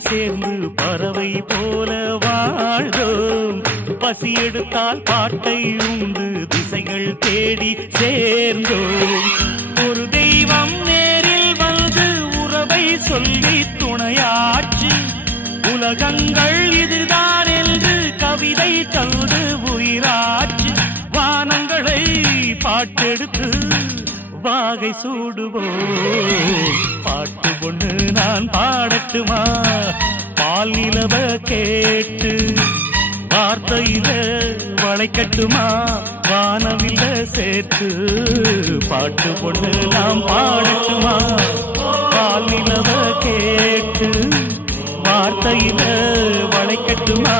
சேர்ந்து பறவை போல வாழ்ந்தோம். பசி எடுத்தால் பாட்டை உண்டு திசைகள் தேடி சேர்ந்தோம். ஒரு தெய்வம் நேரில் வந்து உறவை சொல்லி துணையாற்றி உலகங்கள் இதுதான் என்று கவிதை தந்து உயிராற்றி வானங்களை பாட்டெடுத்து வாகை சூடுவோம். பாட்டு பொண்ணு நான் பாடட்டுமா பால் நிலவ கேட்டு வார்த்தையில வளைக்கட்டுமா வானவில்ல சேர்த்து. பாட்டு பொண்ணு நாம் பாடட்டுமா பால் நிலவ கேட்டு வார்த்தையில வளைக்கட்டுமா